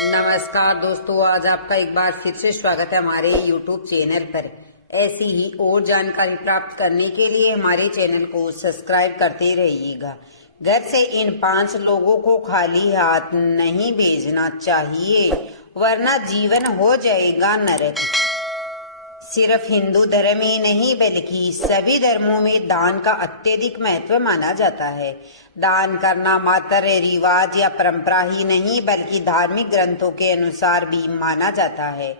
नमस्कार दोस्तों, आज आपका एक बार फिर से स्वागत है हमारे YouTube चैनल पर। ऐसी ही और जानकारी प्राप्त करने के लिए हमारे चैनल को सब्सक्राइब करते रहिएगा। घर से इन 5 लोगों को खाली हाथ नहीं भेजना चाहिए, वरना जीवन हो जाएगा नरक। सिर्फ हिंदू धर्म ही नहीं बल्कि सभी धर्मों में दान का अत्यधिक महत्व माना जाता है। दान करना मात्र रिवाज या परंपरा ही नहीं बल्कि धार्मिक ग्रंथों के अनुसार भी माना जाता है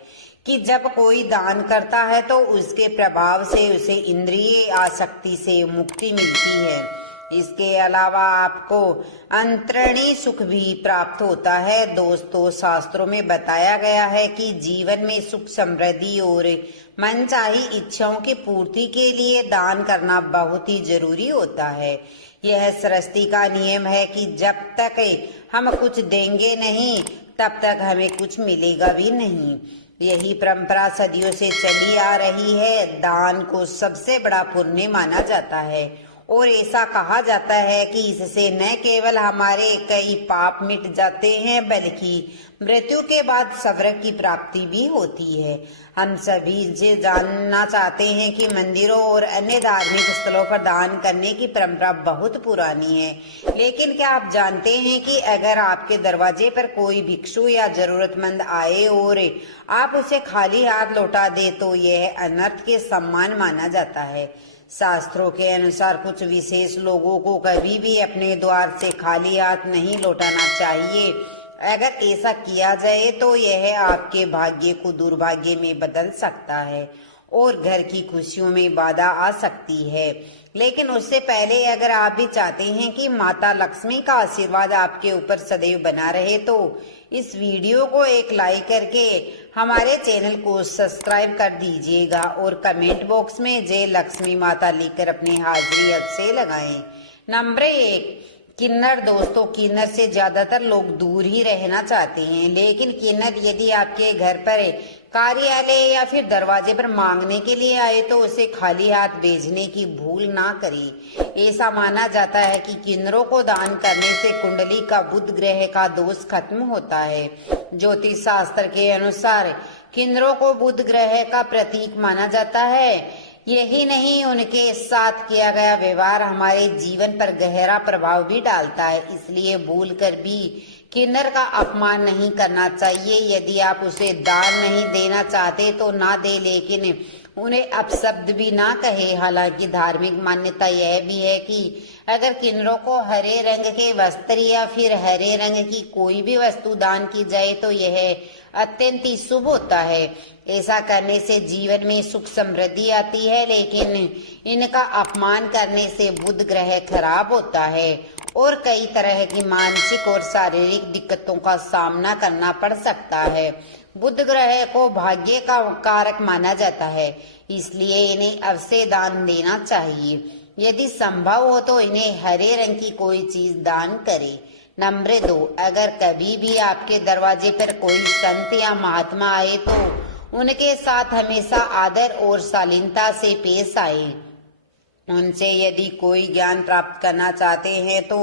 कि जब कोई दान करता है तो उसके प्रभाव से उसे इंद्रिय आसक्ति से मुक्ति मिलती है। इसके अलावा आपको अंतरणीय सुख भी प्राप्त होता है। दोस्तों, शास्त्रों में बताया गया है कि जीवन में सुख समृद्धि और मनचाही इच्छाओं की पूर्ति के लिए दान करना बहुत ही जरूरी होता है। यह सृष्टि का नियम है कि जब तक हम कुछ देंगे नहीं तब तक हमें कुछ मिलेगा भी नहीं। यही परंपरा सदियों से चली आ रही है। दान को सबसे बड़ा पुण्य माना जाता है और ऐसा कहा जाता है कि इससे न केवल हमारे कई पाप मिट जाते हैं बल्कि मृत्यु के बाद स्वर्ग की प्राप्ति भी होती है। हम सभी से जानना चाहते हैं कि मंदिरों और अन्य धार्मिक स्थलों पर दान करने की परंपरा बहुत पुरानी है, लेकिन क्या आप जानते हैं कि अगर आपके दरवाजे पर कोई भिक्षु या जरूरतमंद आए और आप उसे खाली हाथ लौटा दे तो यह अनर्थ के सम्मान माना जाता है। शास्त्रों के अनुसार कुछ विशेष लोगों को कभी भी अपने द्वार से खाली हाथ नहीं लौटाना चाहिए। अगर ऐसा किया जाए तो यह आपके भाग्य को दुर्भाग्य में बदल सकता है और घर की खुशियों में बाधा आ सकती है। लेकिन उससे पहले अगर आप भी चाहते हैं कि माता लक्ष्मी का आशीर्वाद आपके ऊपर सदैव बना रहे तो इस वीडियो को एक लाइक करके हमारे चैनल को सब्सक्राइब कर दीजिएगा और कमेंट बॉक्स में जय लक्ष्मी माता लिखकर अपनी हाजिरी अवश्य लगाएं। नंबर 1, किन्नर। दोस्तों, किन्नर से ज्यादातर लोग दूर ही रहना चाहते हैं, लेकिन किन्नर यदि आपके घर पर कार्यालय या फिर दरवाजे पर मांगने के लिए आए तो उसे खाली हाथ भेजने की भूल ना करें। ऐसा माना जाता है कि किन्नरों को दान करने से कुंडली का बुध ग्रह का दोष खत्म होता है। ज्योतिष शास्त्र के अनुसार किन्नरों को बुध ग्रह का प्रतीक माना जाता है। यही नहीं, उनके साथ किया गया व्यवहार हमारे जीवन पर गहरा प्रभाव भी डालता है। इसलिए भूल कर भी किन्नर का अपमान नहीं करना चाहिए। यदि आप उसे दान नहीं देना चाहते तो ना दे, लेकिन उन्हें अपशब्द भी ना कहे। हालांकि धार्मिक मान्यता यह भी है कि अगर किन्नरों को हरे रंग के वस्त्र या फिर हरे रंग की कोई भी वस्तु दान की जाए तो यह अत्यंत ही शुभ होता है। ऐसा करने से जीवन में सुख समृद्धि आती है, लेकिन इनका अपमान करने से बुध ग्रह खराब होता है और कई तरह की मानसिक और शारीरिक दिक्कतों का सामना करना पड़ सकता है। बुध ग्रह को भाग्य का कारक माना जाता है, इसलिए इन्हें अवश्य दान देना चाहिए। यदि संभव हो तो इन्हें हरे रंग की कोई चीज दान करें। नंबर 2, अगर कभी भी आपके दरवाजे पर कोई संत या महात्मा आए तो उनके साथ हमेशा आदर और शालीनता से पेश आए। उनसे यदि कोई ज्ञान प्राप्त करना चाहते हैं तो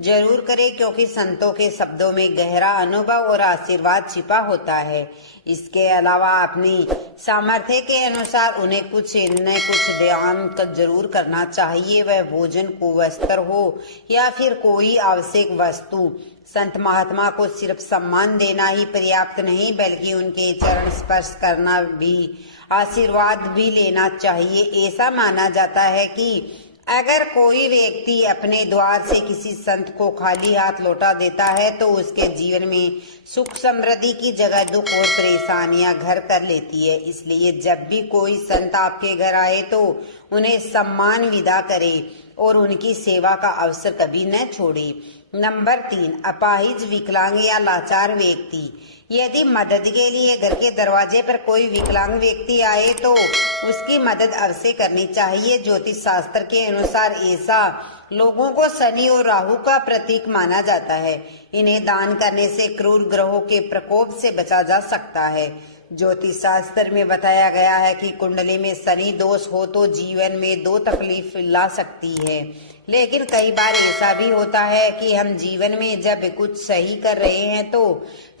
जरूर करें, क्योंकि संतों के शब्दों में गहरा अनुभव और आशीर्वाद छिपा होता है। इसके अलावा अपनी सामर्थ्य के अनुसार उन्हें कुछ न कुछ दान जरूर करना चाहिए। वह भोजन को वस्त्र हो या फिर कोई आवश्यक वस्तु। संत महात्मा को सिर्फ सम्मान देना ही पर्याप्त नहीं बल्कि उनके चरण स्पर्श करना भी, आशीर्वाद भी लेना चाहिए। ऐसा माना जाता है कि अगर कोई व्यक्ति अपने द्वार से किसी संत को खाली हाथ लौटा देता है तो उसके जीवन में सुख समृद्धि की जगह दुख और परेशानियां घर कर लेती है। इसलिए जब भी कोई संत आपके घर आए तो उन्हें सम्मान विदा करे और उनकी सेवा का अवसर कभी न छोड़े। नंबर 3, अपाहिज, विकलांग या लाचार व्यक्ति। यदि मदद के लिए घर के दरवाजे पर कोई विकलांग व्यक्ति आए तो उसकी मदद अवश्य करनी चाहिए। ज्योतिष शास्त्र के अनुसार ऐसा लोगों को शनि और राहु का प्रतीक माना जाता है। इन्हें दान करने से क्रूर ग्रहों के प्रकोप से बचा जा सकता है। ज्योतिष शास्त्र में बताया गया है कि कुंडली में शनि दोष हो तो जीवन में 2 तकलीफ ला सकती है। लेकिन कई बार ऐसा भी होता है कि हम जीवन में जब कुछ सही कर रहे हैं तो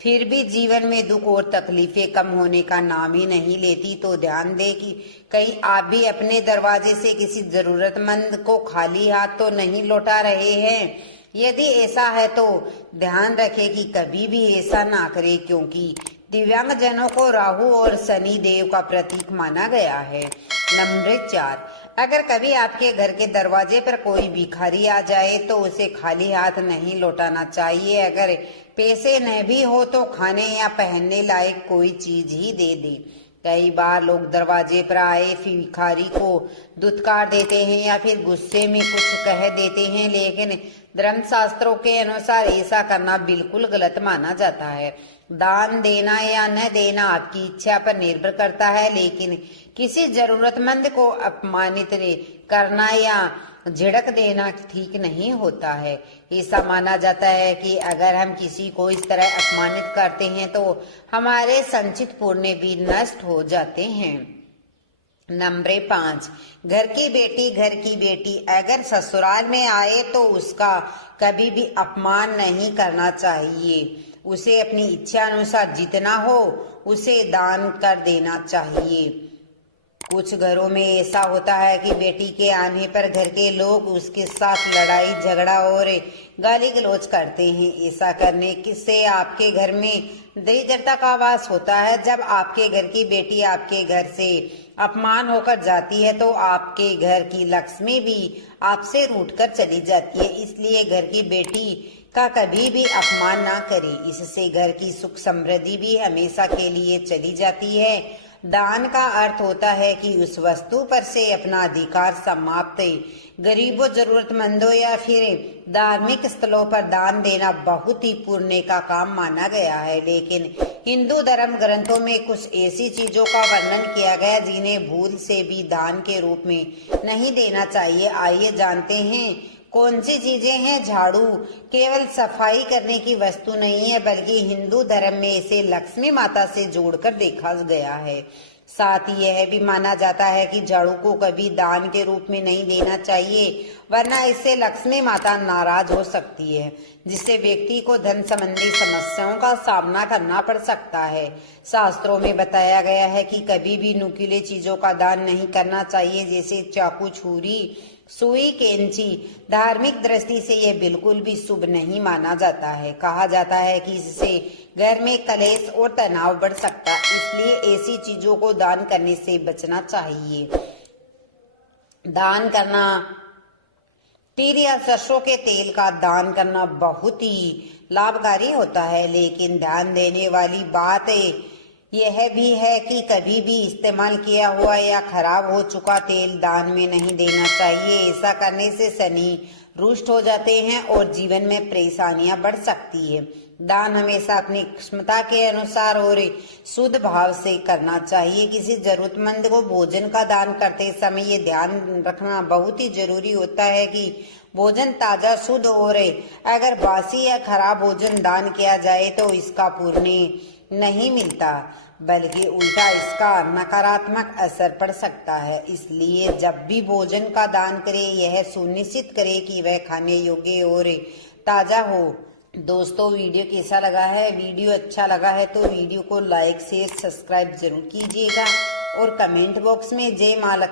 फिर भी जीवन में दुख और तकलीफें कम होने का नाम ही नहीं लेती। तो ध्यान दें कि कहीं आप भी अपने दरवाजे से किसी जरूरतमंद को खाली हाथ तो नहीं लौटा रहे हैं। यदि ऐसा है तो ध्यान रखें कि कभी भी ऐसा ना करें, क्योंकि दिव्यांग जनों को राहु और शनि देव का प्रतीक माना गया है। नंबर 4, अगर कभी आपके घर के दरवाजे पर कोई भिखारी आ जाए तो उसे खाली हाथ नहीं लौटाना चाहिए। अगर पैसे न भी हो तो खाने या पहनने लायक कोई चीज ही दे दे। कई बार लोग दरवाजे पर आए भिखारी को दुत्कार देते हैं या फिर गुस्से में कुछ कह देते हैं, लेकिन धर्मशास्त्रों के अनुसार ऐसा करना बिल्कुल गलत माना जाता है। दान देना या न देना आपकी इच्छा पर निर्भर करता है, लेकिन किसी जरूरतमंद को अपमानित करना या झिड़क देना ठीक नहीं होता है। ऐसा माना जाता है कि अगर हम किसी को इस तरह अपमानित करते हैं तो हमारे संचित पुण्य भी नष्ट हो जाते हैं। नंबर 5, घर की बेटी अगर ससुराल में आए तो उसका कभी भी अपमान नहीं करना चाहिए। उसे अपनी इच्छा अनुसार जितना हो उसे दान कर देना चाहिए। कुछ घरों में ऐसा होता है कि बेटी के आने पर घर के लोग उसके साथ लड़ाई झगड़ा और गाली गलौज करते हैं। ऐसा करने से आपके घर में दरिद्रता का वास होता है। जब आपके घर की बेटी आपके घर से अपमान होकर जाती है तो आपके घर की लक्ष्मी भी आपसे रूठकर चली जाती है। इसलिए घर की बेटी का कभी भी अपमान ना करें, इससे घर की सुख समृद्धि भी हमेशा के लिए चली जाती है। दान का अर्थ होता है कि उस वस्तु पर से अपना अधिकार समाप्त, गरीबों जरूरतमंदों या फिर धार्मिक स्थलों पर दान देना बहुत ही पुण्य का काम माना गया है। लेकिन हिंदू धर्म ग्रंथों में कुछ ऐसी चीजों का वर्णन किया गया जिन्हें भूल से भी दान के रूप में नहीं देना चाहिए। आइए जानते हैं कौन सी चीजें हैं। झाड़ू केवल सफाई करने की वस्तु नहीं है, बल्कि हिंदू धर्म में इसे लक्ष्मी माता से जोड़कर देखा गया है। साथ ही यह भी माना जाता है कि झाड़ू को कभी दान के रूप में नहीं देना चाहिए, वरना इससे लक्ष्मी माता नाराज हो सकती है, जिससे व्यक्ति को धन संबंधी समस्याओं का सामना करना पड़ सकता है। शास्त्रों में बताया गया है कि कभी भी नुकीले चीजों का दान नहीं करना चाहिए, जैसे चाकू, छुरी, सुई, कैंची। धार्मिक दृष्टि से यह बिल्कुल भी शुभ नहीं माना जाता है। कहा जाता है कि इससे घर में कलेश और तनाव बढ़ सकता है, इसलिए ऐसी चीजों को दान करने से बचना चाहिए। दान करना, तिल या सरसों के तेल का दान करना बहुत ही लाभकारी होता है, लेकिन ध्यान देने वाली बात यह भी है कि कभी भी इस्तेमाल किया हुआ या खराब हो चुका तेल दान में नहीं देना चाहिए। ऐसा करने से शनि रुष्ट हो जाते हैं और जीवन में परेशानियां बढ़ सकती है। दान हमेशा अपनी क्षमता के अनुसार और शुद्ध भाव से करना चाहिए। किसी जरूरतमंद को भोजन का दान करते समय ये ध्यान रखना बहुत ही जरूरी होता है कि भोजन ताजा, शुद्ध हो रहे। अगर बासी या खराब भोजन दान किया जाए तो इसका पुण्य नहीं मिलता, बल्कि उल्टा इसका नकारात्मक असर पड़ सकता है। इसलिए जब भी भोजन का दान करें, यह सुनिश्चित करें कि वह खाने योग्य और ताजा हो। दोस्तों, वीडियो कैसा लगा है? वीडियो अच्छा लगा है तो वीडियो को लाइक, शेयर, सब्सक्राइब जरूर कीजिएगा और कमेंट बॉक्स में जय माँ